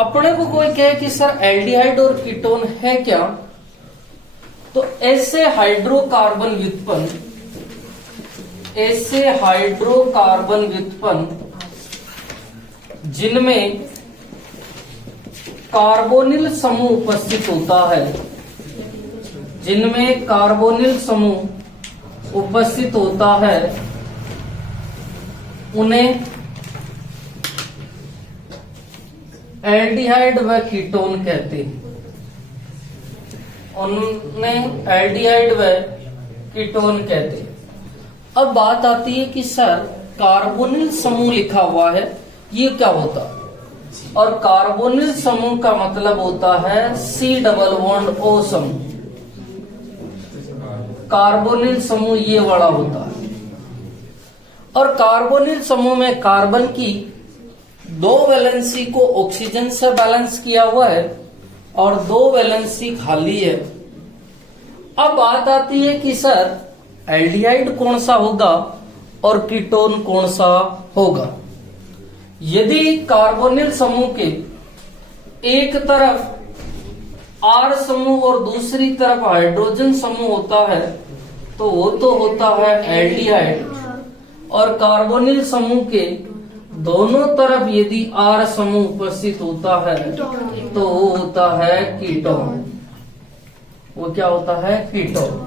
अपने को कोई कहे कि सर एल्डिहाइड और कीटोन है क्या, तो ऐसे हाइड्रोकार्बन व्युत्पन्न जिनमें कार्बोनिल समूह उपस्थित होता है, उन्हें एल्डिहाइड व कीटोन कहते हैं। अब बात आती है कि सर कार्बोनिल समूह लिखा हुआ है, ये क्या होता है? और कार्बोनिल समूह का मतलब होता है C+O समूह। कार्बोनिल समूह ये वाला होता है। और कार्बोनिल समूह में कार्बन की 2 वैलेंसी को ऑक्सीजन से बैलेंस किया हुआ है और 2 वैलेंसी खाली है। अब बात आती है कि सर एल्डिहाइड कौन सा होगा और कीटोन कौन सा होगा। यदि कार्बोनिल समूह के एक तरफ R समूह और दूसरी तरफ हाइड्रोजन समूह होता है तो वो तो होता है एल्डिहाइड, और कार्बोनिल समूह के दोनों तरफ यदि R समूह उपस्थित होता है तो वो होता है कीटोन। वो क्या होता है? कीटोन।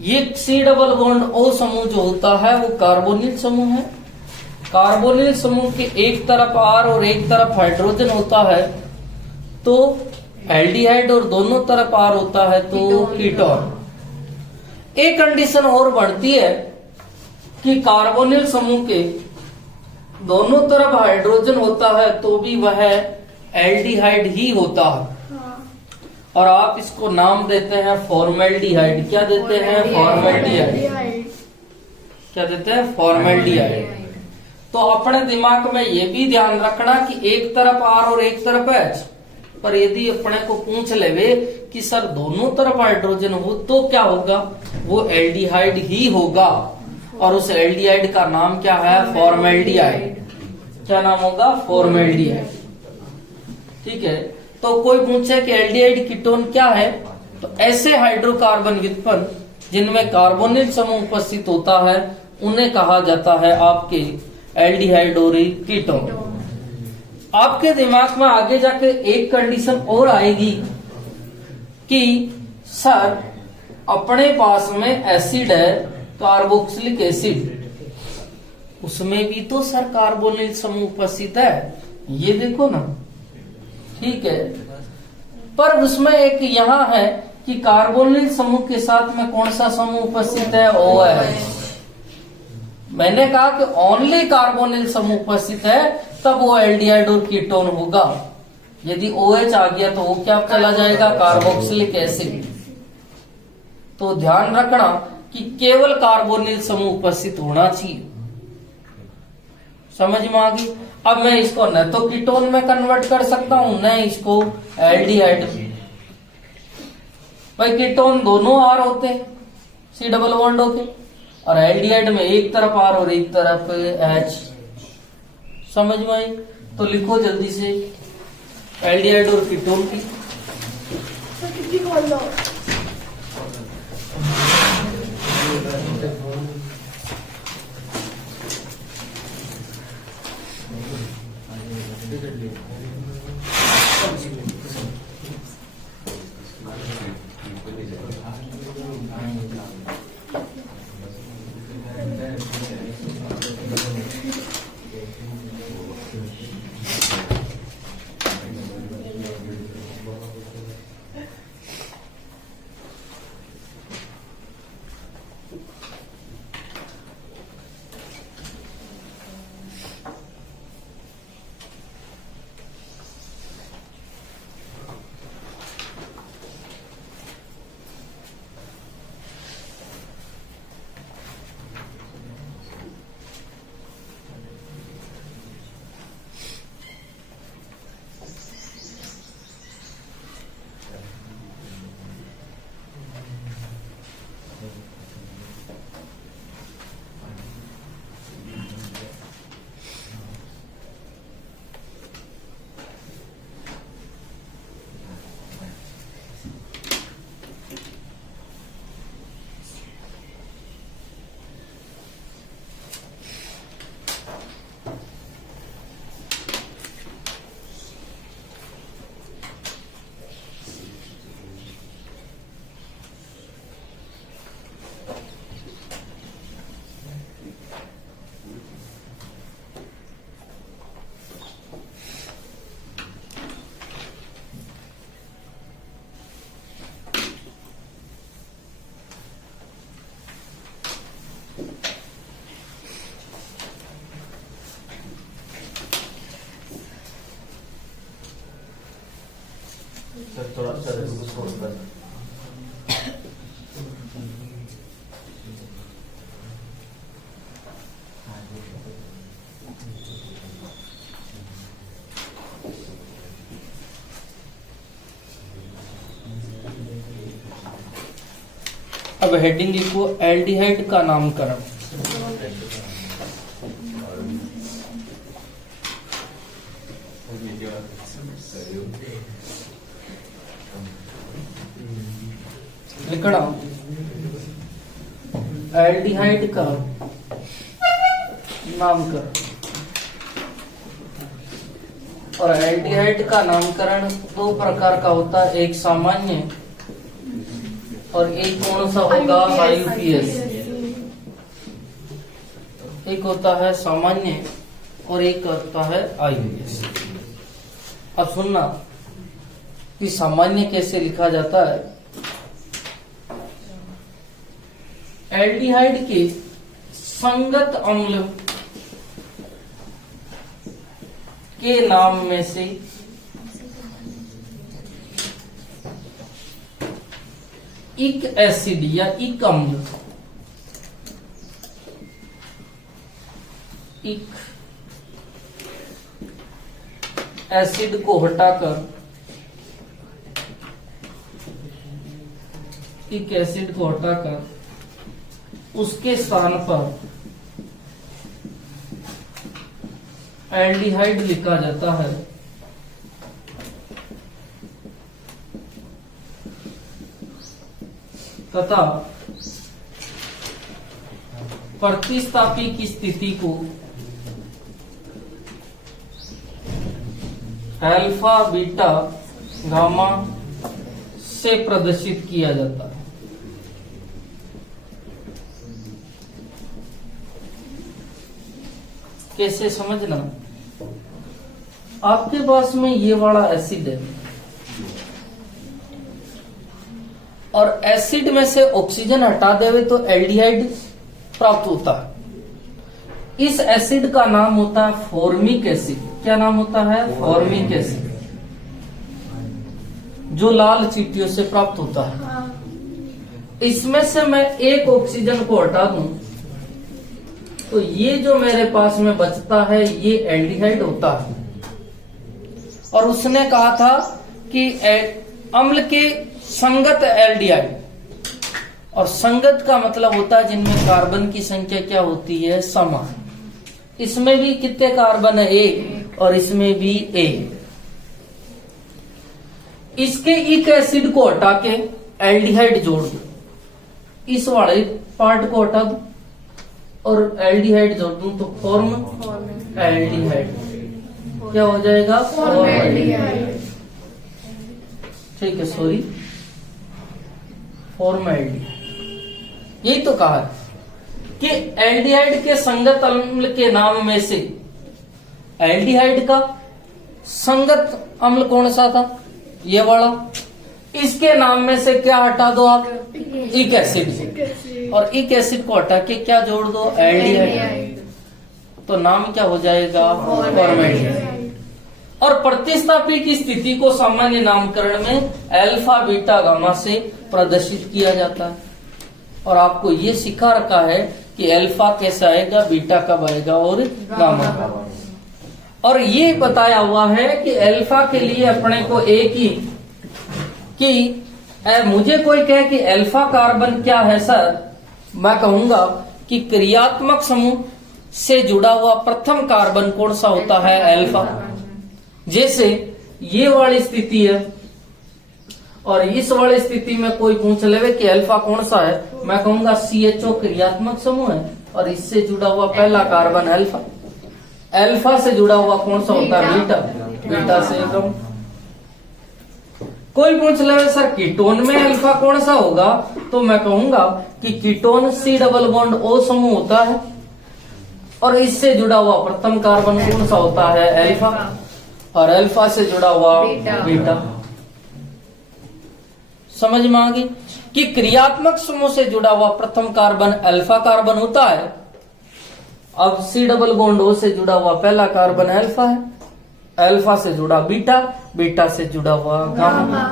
ये C+O समूह जो होता है वो कार्बोनिल समूह है। कार्बोनिल समूह के एक तरफ R और एक तरफ हाइड्रोजन होता है तो एल्डिहाइड, और दोनों तरफ R होता है तो कीटोन। एक कंडीशन और बढ़ती है कि कार्बोनिल समूह के दोनों तरफ हाइड्रोजन होता है तो भी वह एल्डिहाइड ही होता है, और आप इसको नाम देते हैं फॉर्मेल्डिहाइड। क्या देते हैं? फॉर्मेल्डिहाइड। क्या देते हैं? फॉर्मेल्डिहाइड। तो अपने दिमाग में ये भी ध्यान रखना कि एक तरफ R और एक तरफ H, पर यदि अपने को पूछ लेवे कि सर दोनों तरफ हाइड्रोजन हो तो क्या होगा? वो एल्डिहाइड ही होगा, और उस एल्डिहाइड का नाम क्या है? फॉर्मेल्डिहाइड। क्या नाम होगा? फॉर्मेल्डिहाइड। ठीक है। तो कोई पूछे कि एल्डिहाइड कीटोन क्या है, तो ऐसे हाइड्रोकार्बन व्युत्पन्न जिनमें कार्बोनिल समूह उपस्थित होता है उन्हें कहा जाता है आपके एल्डिहाइड और कीटोन। आपके दिमाग में आगे जाके एक कंडीशन और आएगी कि सर अपने पास में एसिड है, कार्बोक्सिलिक एसिड, उसमें भी तो सर कार्बोनिल समूह उपस्थित है, ये देखो ना। ठीक है, पर उसमें एक यहाँ है कि कार्बोनिल समूह के साथ में कौन सा समूह उपस्थित है? OH। मैंने कहा कि ओनली कार्बोनिल समूह उपस्थित है तब वो एल्डिहाइड और कीटोन होगा। यदि OH आ गया तो वो क्या चला जाएगा? Carboxylic acid. तो ध्यान रखना कि केवल कार्बोनिल समूह उपस्थित होना चाहिए। समझ में आ गई? अब मैं इसको न तो कीटोन में कन्वर्ट कर सकता हूं न इसको एल्डिहाइड में। भाई कीटोन दोनों R होते हैं C+O के, और एल्डिहाइड में एक तरफ R और एक तरफ H। समझ में आई? तो लिखो जल्दी से एल्डिहाइड और कीटोन की। अब हेडिंग लिखो एल्डिहाइड का नामकरण। लिखना एल्डिहाइड का नामकरण। और एल्डिहाइड का नामकरण दो प्रकार का होता है, एक सामान्य और एक कौन सा होगा, IUPAC। एक होता है सामान्य और एक होता है IUPAC। अब सुनना कि सामान्य कैसे लिखा जाता है। एल्डिहाइड के संगत अम्ल के नाम में से इक एसिड या इक अम्ल, इक एसिड को हटाकर, इक एसिड को हटाकर उसके स्थान पर एल्डिहाइड लिखा जाता है। तथा प्रतिस्थापी की स्थिति को अल्फा, बीटा, गामा से प्रदर्शित किया जाता है। कैसे समझना, आपके पास में ये वाला एसिड है और एसिड में से ऑक्सीजन हटा देवे तो एल्डिहाइड प्राप्त होता है। इस एसिड का नाम होता है फॉर्मिक एसिड। क्या नाम होता है? फॉर्मिक एसिड, जो लाल चींटियों से प्राप्त होता है। इसमें से मैं एक ऑक्सीजन को हटा दूं तो ये जो मेरे पास में बचता है ये एल्डिहाइड होता है। और उसने कहा था कि अम्ल के संगत एल्डिहाइड, और संगत का मतलब होता है जिनमें कार्बन की संख्या क्या होती है? समान। इसमें भी कितने कार्बन है? एक, और इसमें भी एक। इसके इक एसिड को हटा के एल्डिहाइड जोड़ दो, इस वाले पार्ट को हटा दो और एल्डिहाइड जोड़ दूं तो फॉर्म एल्डिहाइड। क्या हो जाएगा? Form aldehyde. ठीक है, सॉरी, फॉर्म एल्डिहाइड। यही तो कहा है कि एल्डिहाइड के संगत अम्ल के नाम में से एल्डिहाइड का संगत अम्ल कौन सा था? ये वाला। इसके नाम में से क्या हटा दो आप? इक एसिड। और इक एसिड को हटा के क्या जोड़ दो? एल्डिहाइड। तो नाम क्या हो जाएगा? फॉर्मेल्डिहाइड। और प्रतिस्थापी की स्थिति को सामान्य नामकरण में अल्फा, बीटा, गामा से प्रदर्शित किया जाता है। और आपको ये सिखा रखा है कि अल्फा कैसा आएगा, बीटा कब आएगा और गामा। और ये बताया हुआ है कि अल्फा के लिए अपने को एक ही कि मुझे कोई कहे कि अल्फा कार्बन क्या है सर, मैं कहूंगा कि क्रियात्मक समूह से जुड़ा हुआ प्रथम कार्बन कौन सा होता है? अल्फा। जैसे ये वाली स्थिति है और इस वाली स्थिति में कोई पूछ लेवे कि अल्फा कौन सा है, मैं कहूंगा CHO क्रियात्मक समूह है और इससे जुड़ा हुआ पहला कार्बन अल्फा। अल्फा से जुड़ा हुआ कौन सा होता है? बीटा। बीटा से कम। कोई पूछ ले सर कीटोन में अल्फा कौन सा होगा, तो मैं कहूंगा कि ketone C double bond O समूह होता है और इससे जुड़ा हुआ प्रथम कार्बन कौन सा होता है? अल्फा। और अल्फा से जुड़ा हुआ बीटा। समझ में आ गई कि क्रियात्मक समूह से जुड़ा हुआ प्रथम कार्बन अल्फा कार्बन होता है। अब C डबल बॉन्ड O से जुड़ा हुआ पहला कार्बन अल्फा है। अल्फा से जुड़ा बीटा, बीटा से जुड़ा हुआ गामा।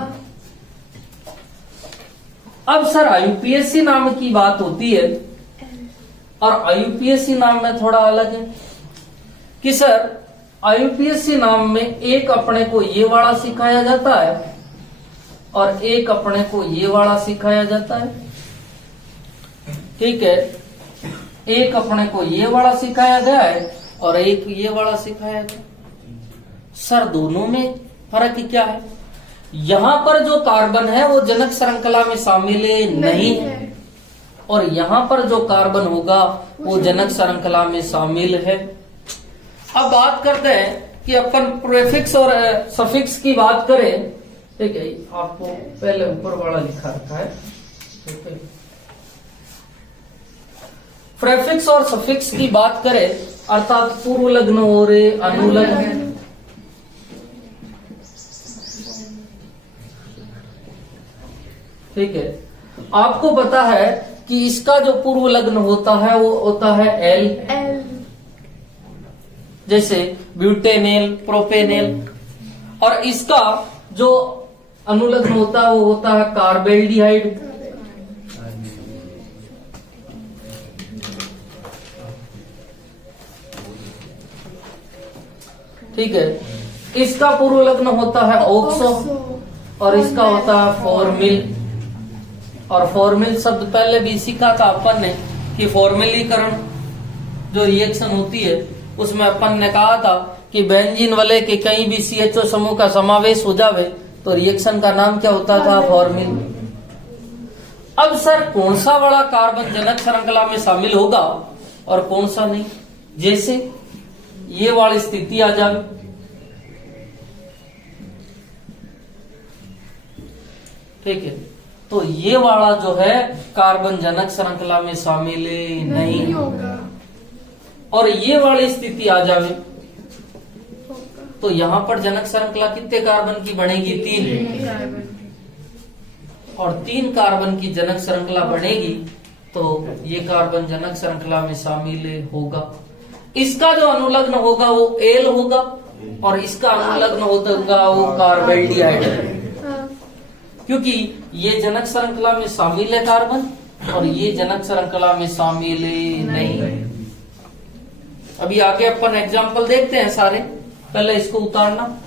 अब सर आईयूपीएसी नाम की बात होती है, और आईयूपीएसी नाम में थोड़ा अलग है कि सर आईयूपीएसी नाम में एक अपने को ये वाला सिखाया जाता है और एक अपने को ये वाला सिखाया जाता है। ठीक है, एक अपने को ये वाला सिखाया गया है और एक ये वाला सिखाया गया। सर दोनों में फर्क क्या है? यहां पर जो कार्बन है वो जनक श्रृंखला में शामिल नहीं है, और यहां पर जो कार्बन होगा वो जनक श्रृंखला में शामिल है। अब बात करते हैं कि अपन प्रीफिक्स और सफिक्स की बात करें। ठीक है, आपको पहले ऊपर वाला लिखा रखा है। ठीक है, प्रीफिक्स और सफिक्स की बात करें अर्थात पूर्व लग्न और अनुलग्न। ठीक है, आपको पता है कि इसका जो पूर्व लग्न होता है वो होता है एल, जैसे ब्यूटेनेल, प्रोपेनेल, और इसका जो अनुलग्न होता है वो होता है कार्बेल्डिहाइड। ठीक है, इसका पूर्व लग्न होता है ऑक्सो और इसका होता है फॉर्मिल। और फॉर्मिल शब्द पहले भी सीखा था अपन ने कि फॉर्मिलीकरण जो रिएक्शन होती है उसमें अपन ने कहा था कि बेंजीन वाले के कहीं भी CHO समूह का समावेश हो जावे तो रिएक्शन का नाम क्या होता था? फॉर्मिल। अब सर कौन सा वाला कार्बन जनक श्रृंखला में शामिल होगा और कौन सा नहीं? जैसे ये वाली स्थिति आ जावे, ठीक है, तो ये वाला जो है कार्बन जनक श्रृंखला में शामिल नहीं होगा, और ये वाली स्थिति आ जावे तो यहां पर जनक श्रृंखला कितने कार्बन की बनेगी? 3, और 3 कार्बन की जनक श्रृंखला बनेगी तो ये कार्बन जनक श्रृंखला में शामिल होगा। इसका जो अनुलग्न होगा वो एल होगा और इसका अनुलग्न होगा वो कार्बेल्डिहाइड, क्योंकि ये जनक श्रृंखला में शामिल है कार्बन और ये जनक श्रृंखला में शामिल नहीं। अभी आगे अपन एग्जाम्पल देखते हैं सारे, पहले इसको उतारना।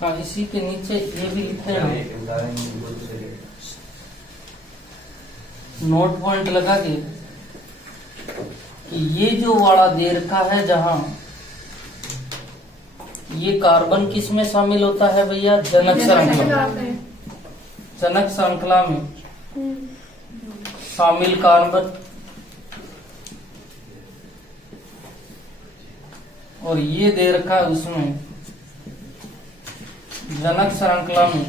हाँ, इसी के नीचे ये भी लिखते हैं, नोट पॉइंट लगा के कि ये जो वाला देर का है, जहां ये कार्बन किस में शामिल होता है भैया? जनक श्रृंखला। जनक श्रृंखला में शामिल कार्बन, और ये देर का उसमें जनक श्रृंखला में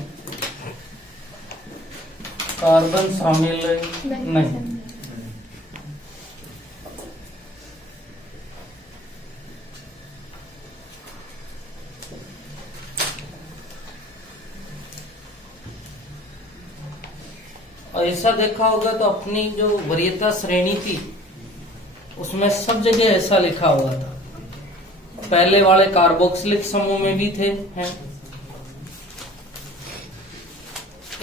कार्बन शामिल नहीं। और ऐसा देखा होगा तो अपनी जो वरीयता श्रेणी थी उसमें सब जगह ऐसा लिखा हुआ था। पहले वाले कार्बोक्सिलिक समूह में भी थे हैं।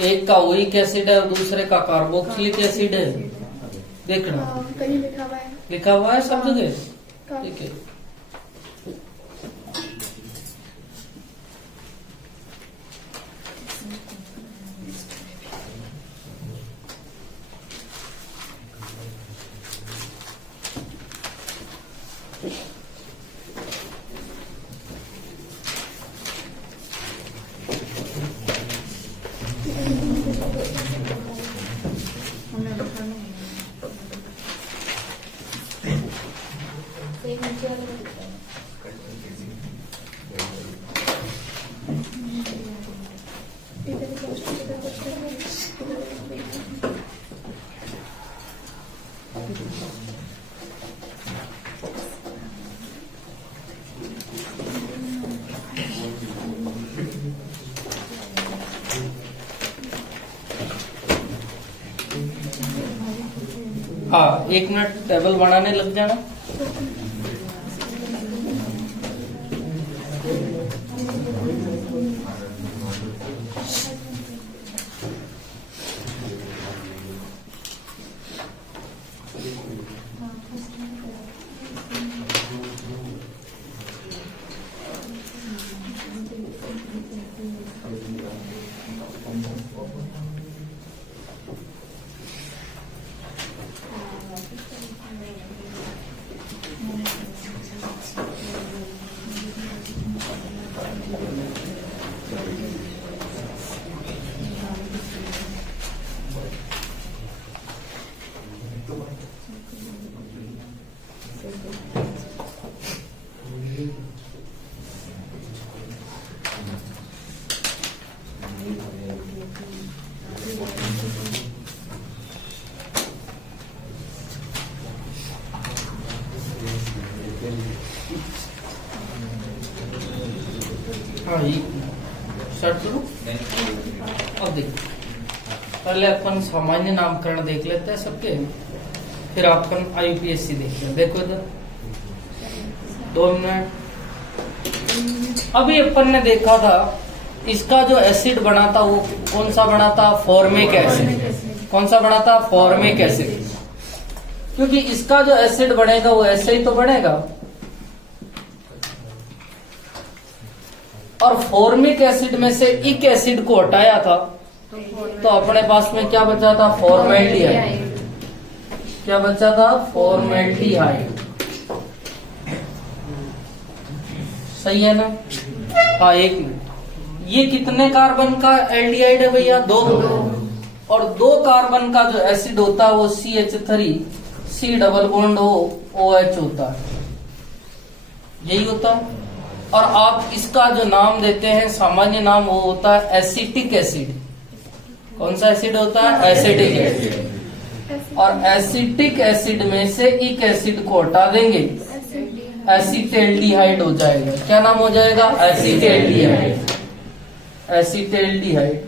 एक का यूरिक एसिड है और दूसरे का कार्बोक्सिलिक एसिड है। देखना कहीं लिखा हुआ है, लिखा हुआ है सब जगह। ठीक है, हाँ, 1 मिनट टेबल बनाने लग जाना। हाँ, ये स्टार्ट करो। अब देखो, पहले अपन सामान्य नामकरण देख लेते हैं सबके, फिर अपन IUPAC देखते हैं। देखो इधर 2 मिनट। अभी अपन ने देखा था इसका जो एसिड बना था वो कौन सा बना था? Formic acid. कौन सा बना था? Formic acid. क्योंकि इसका जो एसिड बनेगा वो ऐसे ही तो बनेगा, और फॉर्मिक एसिड में से इक एसिड को हटाया था तो अपने पास में क्या बचा था? फॉर्मेल्डिहाइड। क्या बचा था? फॉर्मेल्डिहाइड। सही है ना? हाँ, 1 मिनट। ये कितने कार्बन का एल्डिहाइड है भैया? 2। और 2 कार्बन का जो एसिड होता है वो CH3 C double bond OH होता है। यही होता है। और आप इसका जो नाम देते हैं सामान्य नाम वो होता है एसिटिक एसिड। कौन सा एसिड होता है? Acetic acid. और एसिटिक एसिड में से एक एसिड को हटा देंगे, एसिटेल्डिहाइड हो जाएगा। क्या नाम हो जाएगा? एसिटेल्डिहाइड। एसिटेल्डिहाइड।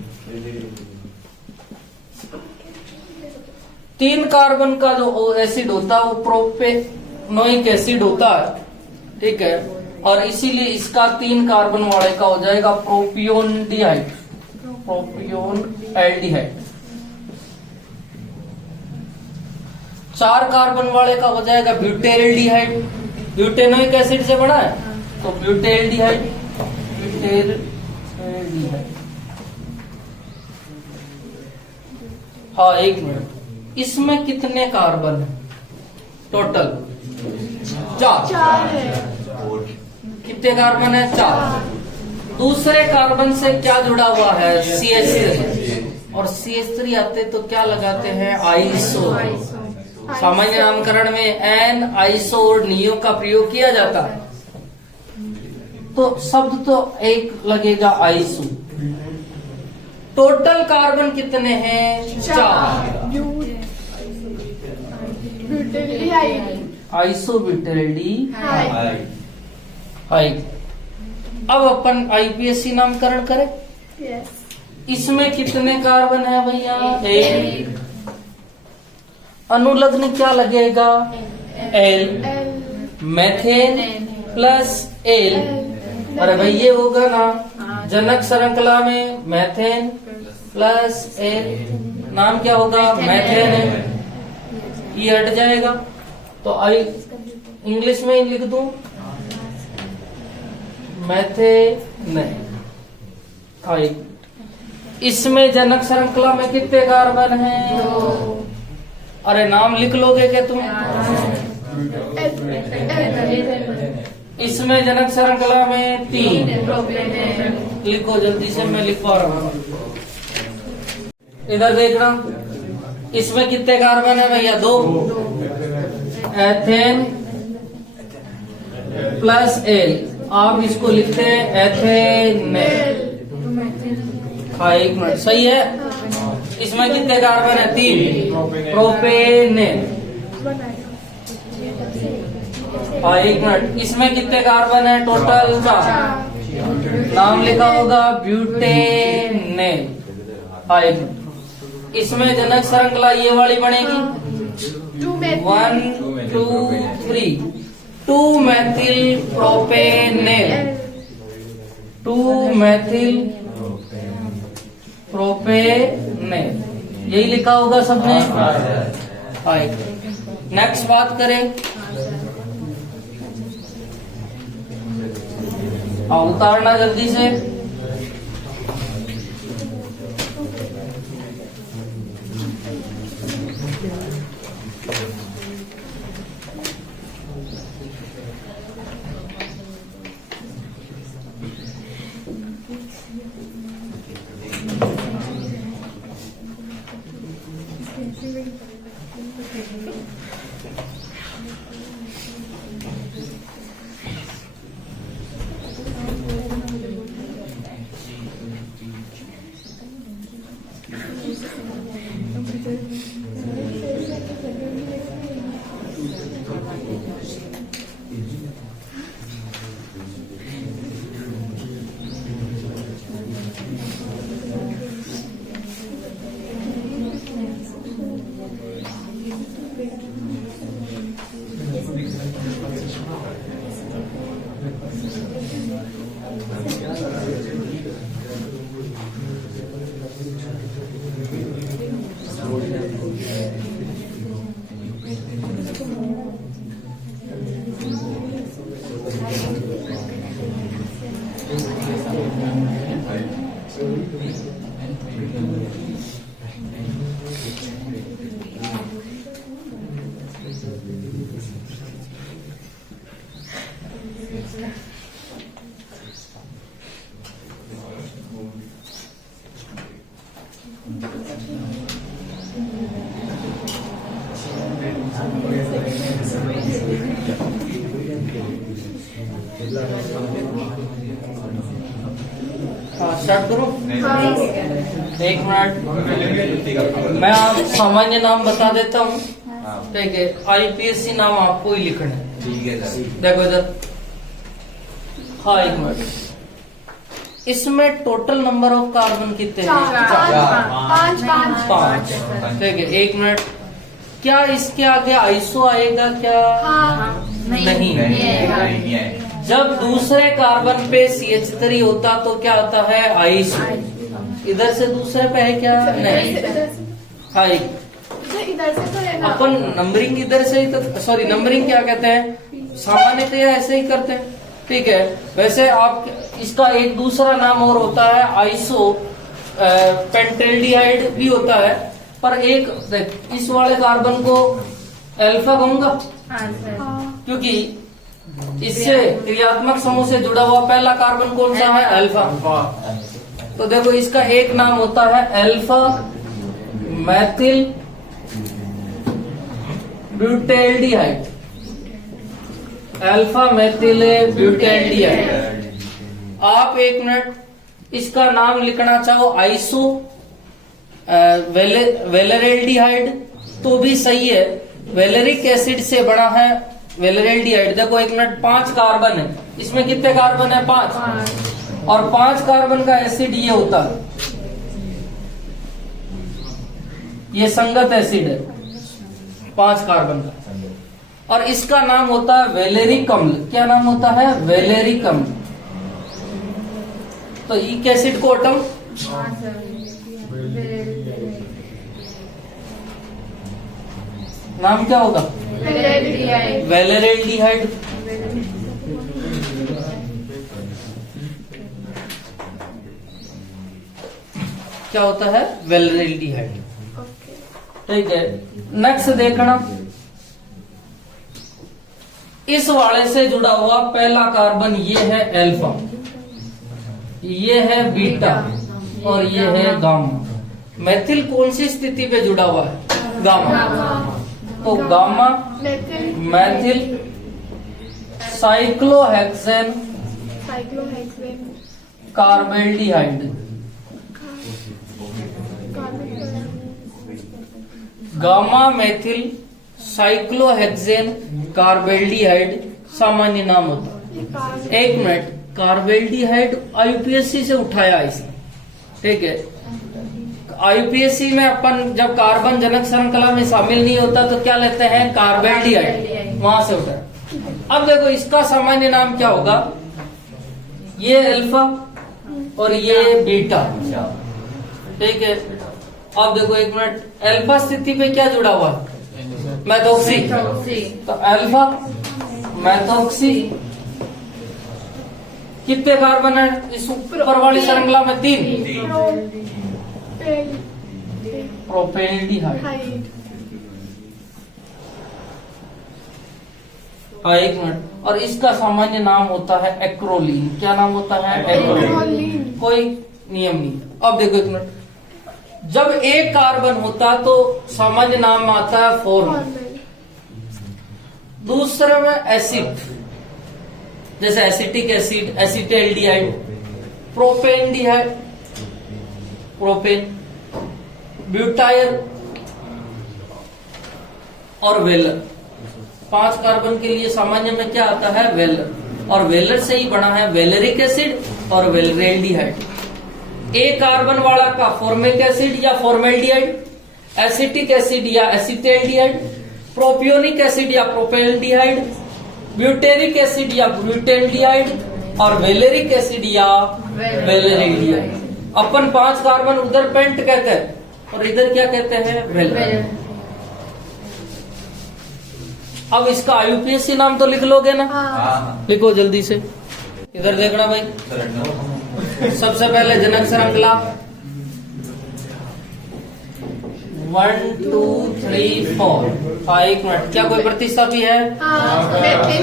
3 कार्बन का जो एसिड होता है वो प्रोपेनोइक एसिड होता है। ठीक है, और इसीलिए इसका 3 कार्बन वाले का हो जाएगा प्रोपियोनडिहाइड। प्रोपियोनएल्डिहाइड। 4 कार्बन वाले का हो जाएगा ब्यूटेल्डिहाइड। ब्यूटेनोइक एसिड से बना है तो ब्यूटेल्डिहाइड। ब्यूटेल्डिहाइड। हाँ, एक मिनट, इसमें कितने कार्बन है टोटल? 4 है। कितने कार्बन है? 4। दूसरे कार्बन से क्या जुड़ा हुआ है? CH3, और CH3 आते तो क्या लगाते हैं? आइसो। सामान्य नामकरण में एन, आइसो और नियो का प्रयोग किया जाता है, तो शब्द तो एक लगेगा आइसो। टोटल कार्बन कितने हैं? 4। आइसोब्यूटाइलडिहाइड। अब अपन IPSC नामकरण करें। इसमें कितने कार्बन है भैया? 1। अनुलग्न क्या लगेगा? L। Methane plus L। अरे भाई ये होगा ना, जनक श्रृंखला में मेथेन प्लस L, नाम क्या होगा? मेथेन। ये हट जाएगा तो इंग्लिश में ही लिख दूं मेथेन। इसमें जनक श्रृंखला में कितने कार्बन हैं? 2। अरे नाम लिख लोगे क्या तुम? इसमें जनक श्रृंखला में 3। लिखो जल्दी से, मैं लिख पा रहा हूँ। इधर देखना, इसमें कितने कार्बन है भैया? 2। एथेन प्लस L, आप इसको लिखते हैं एथेनेल। हाँ, एक मिनट, सही है। इसमें कितने कार्बन है? 3। प्रोपेनेल। हाँ, एक मिनट, इसमें कितने कार्बन है टोटल? 4। नाम लिखा होगा ब्यूटेनेल। हाँ, एक मिनट, इसमें जनक श्रृंखला ये वाली बनेगी 1 2 3, 2 मैथिल प्रोपेनेल। 2 मैथिल प्रोपेनेल, यही लिखा होगा सबने। नेक्स्ट बात करें, उतारना जल्दी से। स्टार्ट करो। एक मिनट, मैं आप सामान्य नाम बता देता हूँ, ठीक है। IPSC नाम आपको ही लिखना है, ठीक है। देखो इधर, हाँ एक मिनट, इसमें टोटल नंबर ऑफ कार्बन कितने हैं? 5, ठीक है। एक मिनट, क्या इसके आगे आइसो आएगा क्या? नहीं। जब दूसरे कार्बन पे CH3 होता तो क्या होता है? आइसो। इधर से दूसरे पे है क्या? नहीं। हाँ, इधर से तो है ना। अपन नंबरिंग इधर से ही तो, सॉरी नंबरिंग क्या कहते हैं, सामान्यतः ऐसे ही करते हैं, ठीक है। वैसे आप इसका एक दूसरा नाम और होता है, आइसो पेंटेल्डिहाइड भी होता है, पर एक देख, इस वाले कार्बन को अल्फा कहूंगा क्योंकि इससे क्रियात्मक समूह से जुड़ा हुआ पहला कार्बन कौन सा है? अल्फा। तो देखो इसका एक नाम होता है अल्फा मैथिल ब्यूटेल्डिहाइड, अल्फा मैथिल ब्यूटेल्डिहाइड। आप एक मिनट इसका नाम लिखना चाहो आइसो वेलेरेल्डिहाइड तो भी सही है। वेलेरिक एसिड से बना है वेलेरेल्डिहाइड। देखो एक मिनट, 5 कार्बन है, इसमें कितने कार्बन है? 5। और 5 कार्बन का एसिड ये होता है, ये संगत एसिड है 5 कार्बन का। और इसका नाम होता है वेलेरिक अम्ल। क्या नाम होता है? वेलेरिक अम्ल। तो इक एसिड को हटाओ, नाम क्या होगा? वेलेरेल्डिहाइड। क्या होता है? वेलेरेल्डिहाइड। ठीक है, नेक्स्ट देखना, इस वाले से जुड़ा हुआ पहला कार्बन ये है अल्फा, ये है बीटा और ये है गामा। मैथिल कौन सी स्थिति पे जुड़ा हुआ है? गामा। तो gamma Maithil cyclohexane carbaldehyde. Gamma Maithil cyclohexane carbaldehyde सामान्य नाम होता है। एक मिनट, कार्बेल्डिहाइड आईयूपीएससी से उठाया इसने, ठीक है। आईयूपीएससी में अपन जब कार्बन जनक श्रृंखला में शामिल नहीं होता तो क्या लेते हैं? कार्बेल्डिहाइड, वहां से उठा। अब देखो इसका सामान्य नाम क्या होगा? ये अल्फा और ये बीटा, ठीक है। अब देखो एक मिनट, अल्फा स्थिति पे क्या जुड़ा हुआ? मैथोक्सी। तो अल्फा मैथोक्सी, कितने कार्बन है इस ऊपर वाली श्रृंखला में? 3। प्रोपेल्डिहाइड। हाँ एक मिनट, और इसका सामान्य नाम होता है एक्रोलीन। क्या नाम होता है? एक्रोलीन। कोई नियम नहीं। अब देखो एक मिनट, जब एक कार्बन होता तो सामान्य नाम आता है फॉर्म। दूसरे में एसिड, जैसे acetic acid, acetaldehyde, propanaldehyde, propane, butyl और वेलर। 5 कार्बन के लिए सामान्य में क्या आता है? वेलर। और वेलर से ही बना है वेलेरिक एसिड और वेलेरेल्डिहाइड। एक कार्बन वाला का फॉर्मिक एसिड या फॉर्मेल्डिहाइड, एसिटिक एसिड या एसिटेल्डिहाइड, प्रोपियोनिक एसिड या प्रोपेल्डिहाइड, ब्यूटेरिक एसिड या ब्यूटेल्डिहाइड और वेलेरिक एसिड या वेलेरेल्डिहाइड। अपन 5 कार्बन उधर पेंट कहते हैं और इधर क्या कहते हैं? वेलर। अब इसका आईयूपीएससी नाम तो लिख लोगे ना? हाँ। लिखो जल्दी से, इधर देखना भाई। सबसे पहले जनक श्रृंखला 1 2 3 4। हाँ एक मिनट, क्या कोई प्रतिस्थापी है?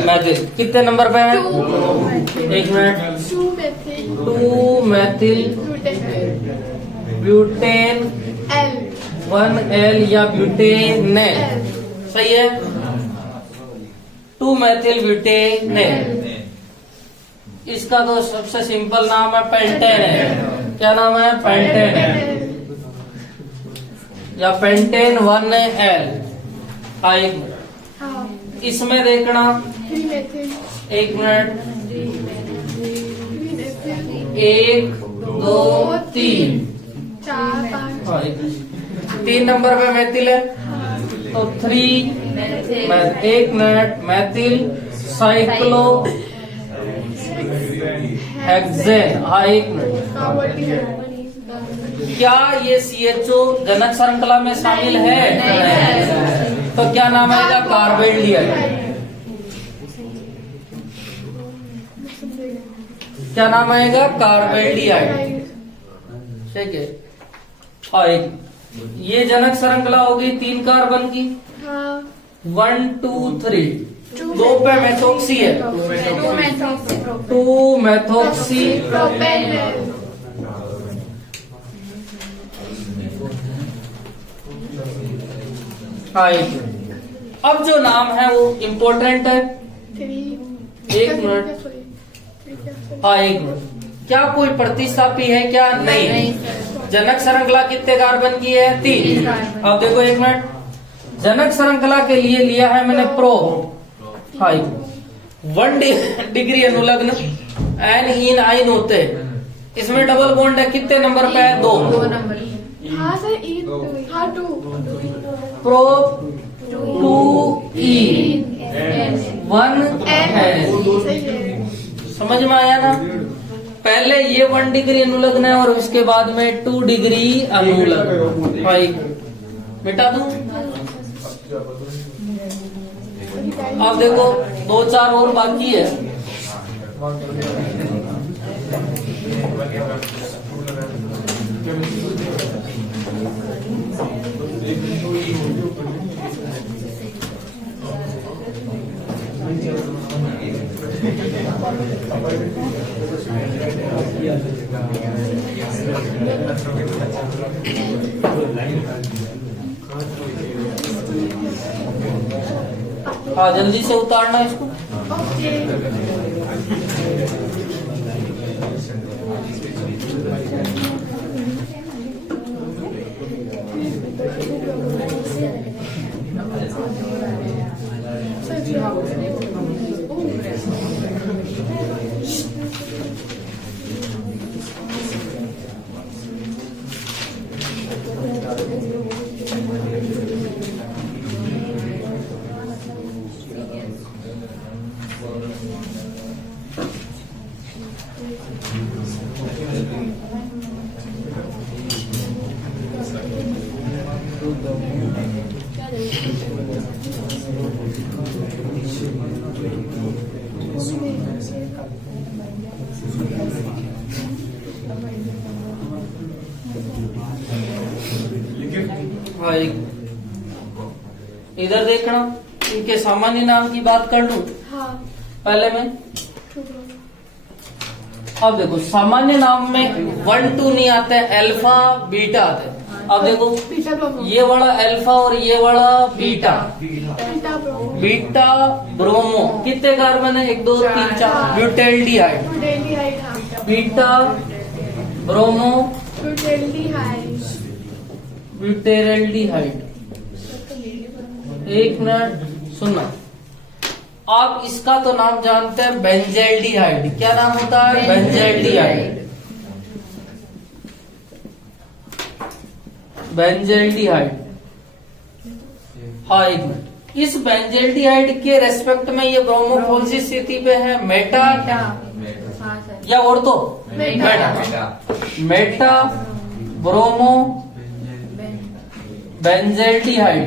मैथिल। कितने नंबर पे है? 2। एक मिनट, 2 मैथिल ब्यूटेन 1L या ब्यूटेनेल, सही है। 2 मैथिल ब्यूटेनेल। इसका तो सबसे सिंपल नाम है पेंटेन है। क्या नाम है? पेंटेन है या पेंटेन 1L। हाँ एक मिनट, इसमें देखना, एक मिनट, 1 2 3 4 3 नंबर पे मैथिल है तो 3। एक मिनट, मैथिल साइक्लो हेक्सेन। हाँ एक मिनट, क्या ये CHO जनक श्रृंखला में शामिल है? तो क्या नाम आएगा? कार्बेल्डिहाइड। क्या नाम आएगा? कार्बेल्डिहाइड, ठीक है। हाँ एक ये जनक श्रृंखला होगी 3 कार्बन की। हाँ 1 2 3 2 पे मेथोक्सी है, 2 मेथोक्सी प्रोपेन हाँ। अब जो नाम है वो इम्पोर्टेंट है। 3 एक मिनट, हाँ एक मिनट, क्या कोई प्रतिस्थापी है क्या? नहीं। जनक श्रृंखला कितने कार्बन की है? 3। अब देखो एक मिनट, जनक श्रृंखला के लिए लिया है मैंने प्रो, हाँ 1 डिग्री अनुलग्न एन इन आइन होते हैं। इसमें डबल बॉन्ड है, कितने नंबर पे है? 2 नंबर। हाँ सर हाँ 2 प्रो 2 ई 1 एन। सही है। समझ में आया ना? पहले ये 1 डिग्री अनुलग्न है और उसके बाद में 2 डिग्री अनुलग्न। भाई मिटा दूं? अब देखो 2-4 और बाकी है। हाँ जल्दी से उतारना इसको। ओके हाँ इधर देखना, इनके सामान्य नाम की बात कर लूं हाँ पहले मैं। अब देखो सामान्य नाम में 1 2 नहीं आते, अल्फा बीटा आते हैं। अब देखो बीटा ब्रोमो ये वाला अल्फा और ये वाला beta. Beta bromo beta bromo कितने कार्बन है? 1 2 3 4 ब्यूटेल्डिहाइड। ब्यूटेल्डिहाइड हाँ बीटा ब्रोमो ब्यूटेल्डिहाइड ब्यूटेरल्डिहाइड। एक मिनट सुनना, आप इसका तो नाम जानते हैं बेंजेल्डिहाइड। क्या नाम होता है? बेंजेल्डिहाइड। बेंजेल्डिहाइड हाँ एक मिनट, इस बेंजेल्डिहाइड के रेस्पेक्ट में ये ब्रोमो कौन सी स्थिति पे है? मेटा या और तो Meta. Meta bromo benzaldehyde,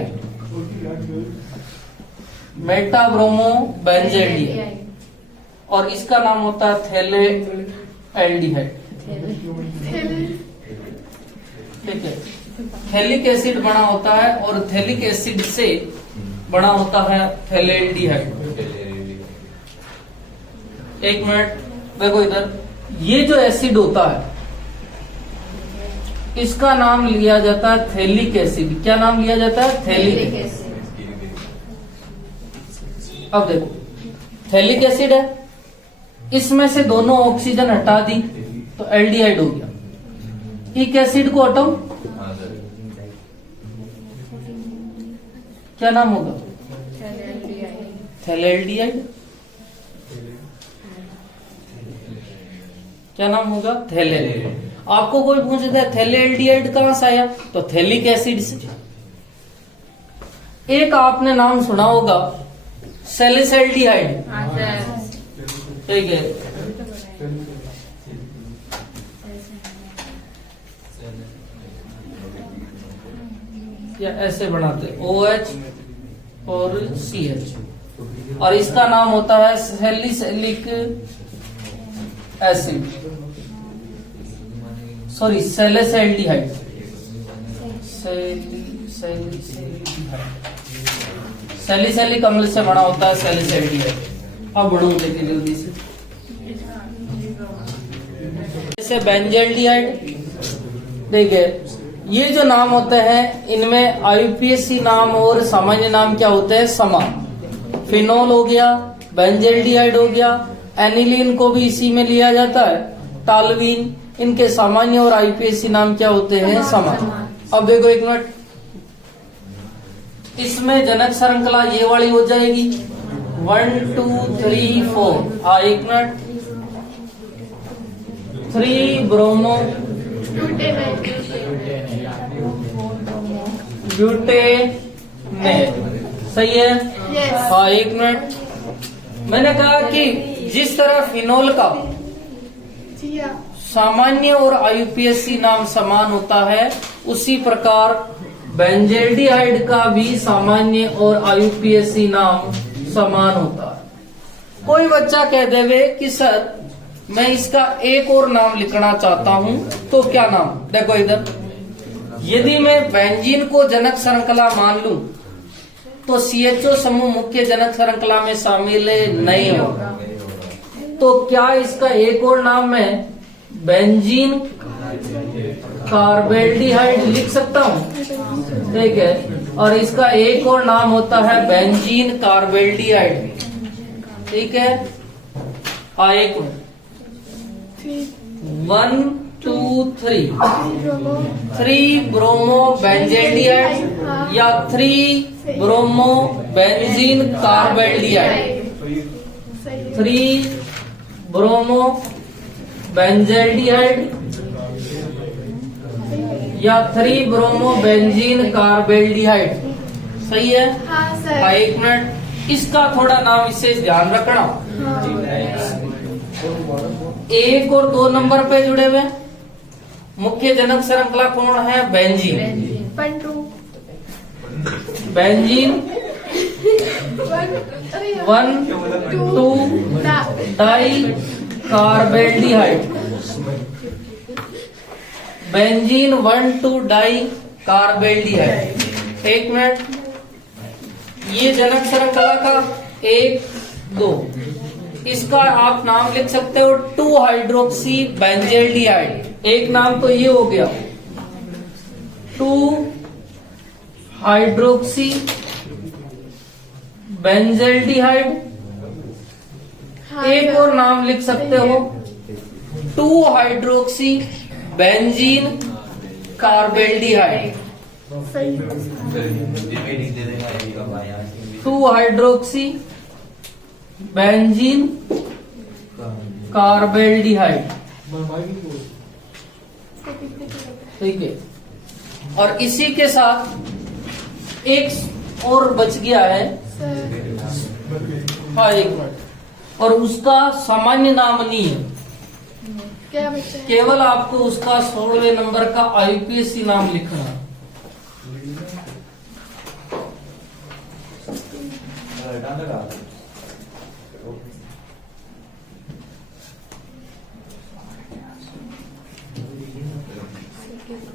Meta bromo benzaldehyde, और इसका नाम होता है थैलेएल्डिहाइड। ठीक है, थैलिक एसिड बना होता है और थैलिक एसिड से बना होता है थैलेएल्डिहाइड। एक मिनट देखो इधर, ये जो एसिड होता है इसका नाम लिया जाता है थैलिक एसिड। क्या नाम लिया जाता है? Phthalic acid. अब देखो थैलिक एसिड है, इसमें से दोनों ऑक्सीजन हटा दी तो एल्डिहाइड हो गया। एक एसिड को हटाओ, क्या नाम होगा? थैलेएल्डिहाइड। क्या नाम होगा? थैलेएल्डिहाइड। आपको कोई पूछता है थैलेएल्डिहाइड कहां से आया, तो थैलिक एसिड से। एक आपने नाम सुना होगा सैलिसएल्डिहाइड। ठीक है, या ऐसे बनाते OH और CH, और इसका नाम होता है सैलिसिलिक एसिड, सॉरी सैलिसएल्डिहाइड। सैलिसिलिक अम्ल से बना होता है सैलिसिलिक। अब बढ़ो देखिए जल्दी से। जैसे बेंजल्डिहाइड, देखिए ये जो नाम होते हैं इनमें आईयूपीएसी नाम और सामान्य नाम क्या होते हैं, समान। फिनोल हो गया, बेंजल्डिहाइड हो गया, एनिलीन को भी इसी में लिया जाता है, टालवीन, इनके सामान्य और आईयूपीएसी नाम क्या होते हैं, समान। अब देखो एक मिनट, इसमें जनक श्रृंखला ये वाली हो जाएगी 1 2 3 4। एक मिनट, 3 ब्रोमो ब्यूटेनेट, सही है। हाँ एक मिनट, मैंने कहा कि जिस तरह फिनोल का सामान्य और आईयूपीएसी नाम समान होता है, उसी प्रकार बेंजल्डिहाइड का भी सामान्य और आईयूपीएसी नाम समान होता है। कोई बच्चा कह देवे कि सर मैं इसका एक और नाम लिखना चाहता हूं, तो क्या नाम, देखो इधर, यदि मैं बेंजीन को जनक श्रृंखला मान लूं तो CHO समूह मुख्य जनक श्रृंखला में शामिल नहीं होगा, तो क्या इसका एक और नाम मैं बेंजीन कार्बेल्डिहाइड लिख सकता हूं, ठीक है। और इसका एक और नाम होता है बेंजीन कार्बेल्डिहाइड, ठीक है। हाँ एक 1 2 3 ब्रोमो बेंजल्डिहाइड या 3 bromo benzene carbaldehyde, 3 bromo benzaldehyde या 3 ब्रोमो बेंजीन कार्बेल्डिहाइड, सही है। हाँ एक मिनट, इसका थोड़ा नाम इसे ध्यान रखना। 1 और 2 नंबर पे जुड़े हुए मुख्य जनक श्रृंखला कौन है, benzene. Benzene 1 2 dicarbaldehyde, benzene 1 2 dicarbaldehyde. एक मिनट, ये जनक श्रृंखला का 1 2, इसका आप नाम लिख सकते हो 2 हाइड्रोक्सी बेंजल्डिहाइड। एक नाम तो ये हो गया 2 हाइड्रोक्सी बेंजल्डिहाइड। एक और नाम लिख सकते हो 2 hydroxy benzene carbaldehyde, 2 hydroxy benzene carbaldehyde, ठीक है। और इसी के साथ एक और बच गया है, हाँ एक मिनट, और उसका सामान्य नाम नहीं है, क्या बच्चा है? केवल आपको उसका 16वें नंबर का आईयूपीएसी नाम लिखना है।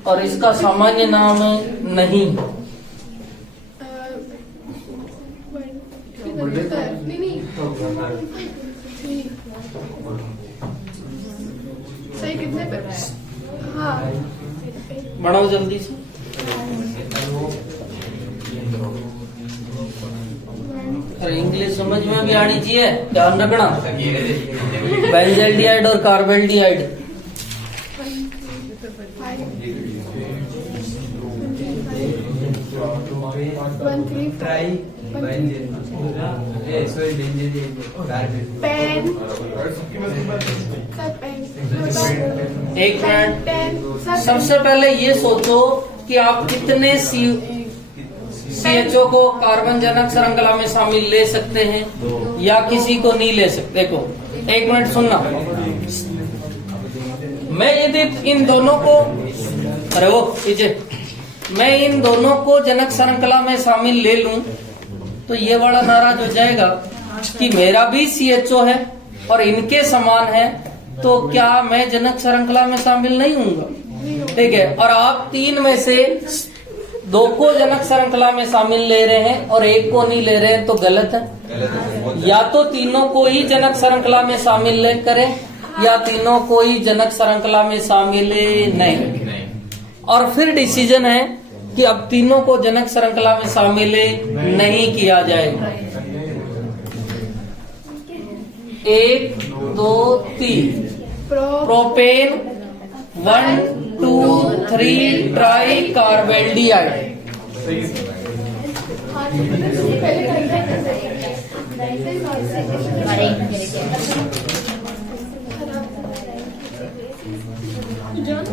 और इसका सामान्य नाम नहीं। नहीं सही कितने पे? हाँ बढ़ाओ जल्दी से। अरे इंग्लिश समझ में भी आनी चाहिए, ध्यान रखना। बेंजल्डिहाइड और कार्बेल्डिहाइड, एक मिनट, सबसे पहले ये सोचो कि आप कितने CHO को कार्बन जनक श्रृंखला में शामिल ले सकते हैं या किसी को नहीं ले सकते। देखो एक मिनट सुनना, मैं यदि इन दोनों को, अरे वो पीछे, मैं इन दोनों को जनक श्रृंखला में शामिल ले लूं तो ये वाला नाराज हो जाएगा कि मेरा भी CHO है और इनके समान है, तो क्या मैं जनक श्रृंखला में शामिल नहीं हूँगा, ठीक है। और आप 3 में से दो को जनक श्रृंखला में शामिल ले रहे हैं और एक को नहीं ले रहे हैं तो गलत है। या तो तीनों को ही जनक श्रृंखला में शामिल करें या तीनों को ही जनक श्रृंखला में शामिल नहीं। और फिर डिसीजन है कि अब तीनों को जनक श्रृंखला में शामिल नहीं किया जाएगा। 1 2 3 प्रोपेन 1 2 3 ट्राई कार्बेल्डिहाइड। जॉन